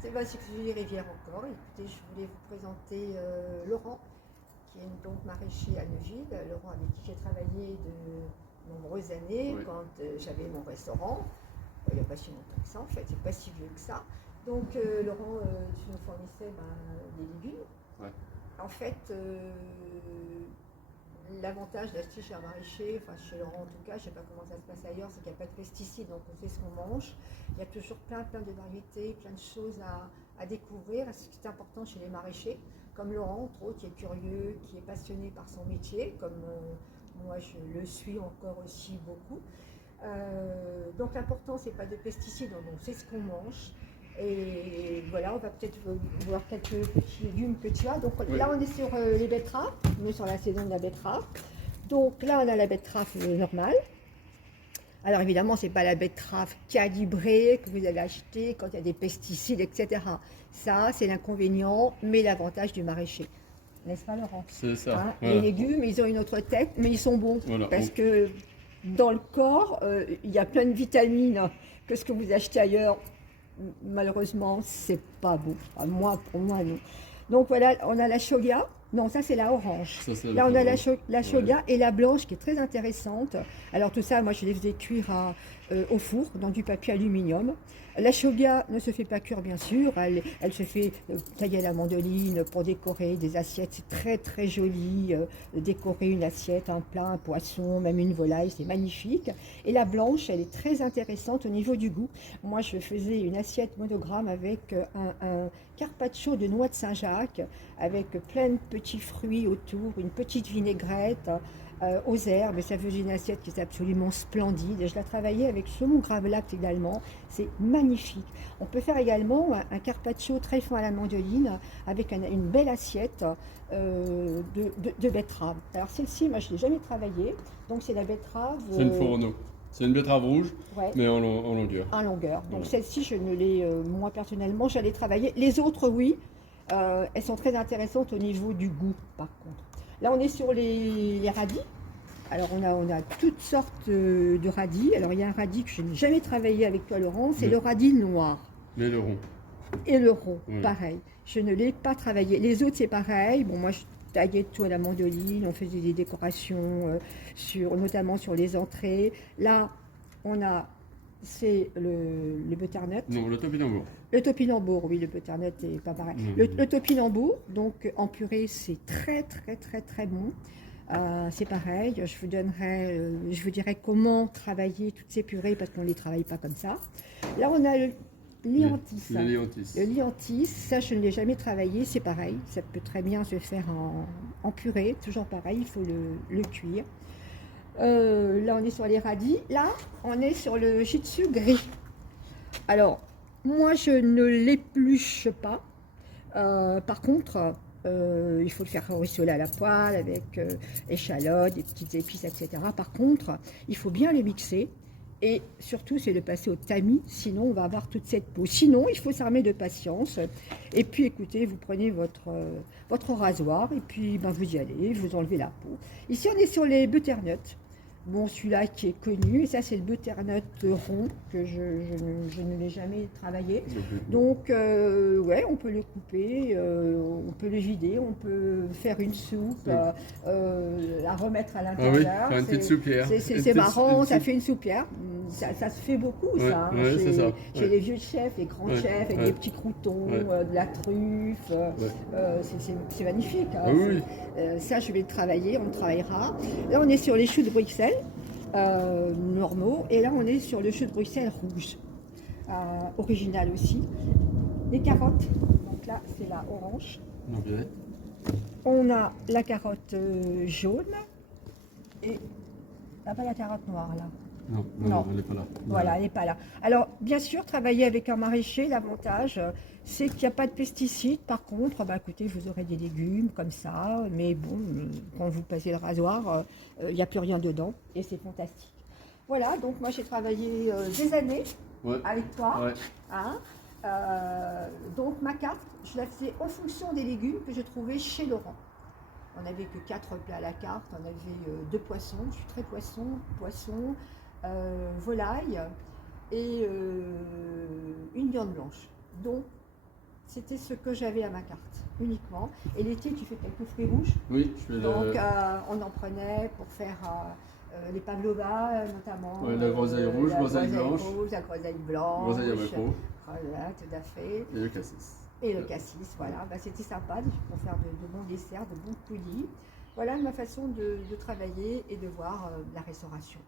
Sylvie Rivière encore. Écoutez, je voulais vous présenter Laurent, qui est donc maraîcher à Neuville. Laurent avec qui j'ai travaillé de nombreuses années quand j'avais mon restaurant. Il n'y a pas si longtemps que ça en fait, c'est pas si vieux que ça. Donc Laurent, tu nous fournissais des légumes. Ouais. En fait, l'avantage d'acheter chez un maraîcher, enfin chez Laurent en tout cas, je ne sais pas comment ça se passe ailleurs, c'est qu'il n'y a pas de pesticides, donc on sait ce qu'on mange. Il y a toujours plein de variétés, plein de choses à découvrir. Ce qui est important chez les maraîchers, comme Laurent entre autres, qui est curieux, qui est passionné par son métier, comme moi je le suis encore aussi beaucoup. Donc l'important c'est pas de pesticides, donc on sait ce qu'on mange. Et voilà, on va peut-être voir quelques petits légumes que tu as. Donc oui. Là, on est sur les betteraves, on est sur la saison de la betterave. Donc là, on a la betterave normale. Alors évidemment, ce n'est pas la betterave calibrée que vous allez acheter quand il y a des pesticides, etc. Ça, c'est l'inconvénient, mais l'avantage du maraîcher. N'est-ce pas, Laurent? C'est ça. Hein, voilà. Les légumes, ils ont une autre tête, mais ils sont bons. Voilà. Parce que dans le corps, il y a plein de vitamines que ce que vous achetez ailleurs. Malheureusement, c'est pas bon. Enfin, pour moi, non. Donc voilà, on a la shoga. Non, ça c'est la orange. Ça, là, on a la shoga ouais. et la blanche qui est très intéressante. Alors tout ça, moi, je les faisais cuire au four, dans du papier aluminium. La shoga ne se fait pas cuire, bien sûr. Elle se fait tailler à la mandoline pour décorer des assiettes. C'est très joli. Décorer une assiette, un plat, un poisson, même une volaille, c'est magnifique. Et la blanche, elle est très intéressante au niveau du goût. Moi, je faisais une assiette monogramme avec un carpaccio de noix de Saint-Jacques, avec plein de petits fruits autour, une petite vinaigrette aux herbes. Ça faisait une assiette qui est absolument splendide. Et je la travaillais avec saumon gravlax également. C'est magnifique. On peut faire également un carpaccio très fin à la mandoline avec une belle assiette de betterave. Alors celle-ci, moi, je ne l'ai jamais travaillée. Donc c'est la betterave... C'est une fourneau. C'est une betterave rouge, ouais, mais en longueur. En longueur. Donc voilà. Celle-ci, je ne l'ai, moi personnellement, j'allais travailler. Les autres, oui, elles sont très intéressantes au niveau du goût, par contre. Là, on est sur les radis. Alors, on a toutes sortes de radis. Alors, il y a un radis que je n'ai jamais travaillé avec toi, Laurent, c'est le radis noir. Mais le rond. Et le rond, oui. Pareil. Je ne l'ai pas travaillé. Les autres, c'est pareil. Bon, moi, je taillais tout à la mandoline. On faisait des décorations, notamment sur les entrées. Là, c'est le butternut. Non, le topinambour. Le topinambour, oui, le butternut n'est pas pareil. Le topinambour, donc en purée, c'est très bon. C'est pareil, je vous dirai comment travailler toutes ces purées parce qu'on ne les travaille pas comme ça. Là, on a le liantis. Le liantis, ça, je ne l'ai jamais travaillé, c'est pareil. Ça peut très bien se faire en purée, toujours pareil, il faut le cuire. Là, on est sur les radis. Là, on est sur le jus dessus gris. Alors, moi, je ne l'épluche pas. Par contre, il faut le faire ruisseler à la poêle avec échalotes, des petites épices, etc. Par contre, il faut bien le mixer. Et surtout, c'est de passer au tamis, sinon on va avoir toute cette peau. Sinon, il faut s'armer de patience. Et puis, écoutez, vous prenez votre rasoir et puis vous y allez, vous enlevez la peau. Ici, on est sur les butternuts. Bon, celui-là qui est connu, et ça c'est le butternut rond que je ne l'ai jamais travaillé. Donc, ouais, on peut le couper, on peut le vider, on peut faire une soupe, la remettre à l'intérieur. Ah oui, faire une petite soupière. C'est marrant, ça fait une soupière. Ça se fait beaucoup, ouais, ça, ouais, chez les vieux chefs, les grands chefs, avec des petits croutons, de la truffe. C'est magnifique. Hein, ah, oui. Ça, je vais le travailler, on le travaillera. Là, on est sur les choux de Bruxelles. Normaux, et là on est sur le chou de Bruxelles rouge, original aussi. Les carottes, donc là c'est la orange. Okay. On a la carotte jaune et pas la carotte noire là. Non, elle n'est pas là. Voilà, elle n'est pas là. Alors, bien sûr, travailler avec un maraîcher, l'avantage, c'est qu'il n'y a pas de pesticides. Par contre, écoutez, vous aurez des légumes comme ça, mais bon, quand vous passez le rasoir, il n'y a plus rien dedans et c'est fantastique. Voilà, donc moi j'ai travaillé des années avec toi. Ouais. Hein, donc ma carte, je la faisais en fonction des légumes que je trouvais chez Laurent. On n'avait que 4 plats à la carte, on avait 2 poissons, je suis très poisson, volaille et une viande blanche. Donc c'était ce que j'avais à ma carte, uniquement. Et l'été, tu fais quelques fruits rouges. Oui, je fais Donc, on en prenait pour faire les pavlovas, notamment. ouais, la groseille rouge, groseille blanche. La groseille blanche. Groseille abricot. Voilà, tout à fait. Et le cassis. Et le cassis, voilà. Bah, c'était sympa pour faire de bons desserts, de bons coulis. Voilà ma façon de travailler et de voir la restauration.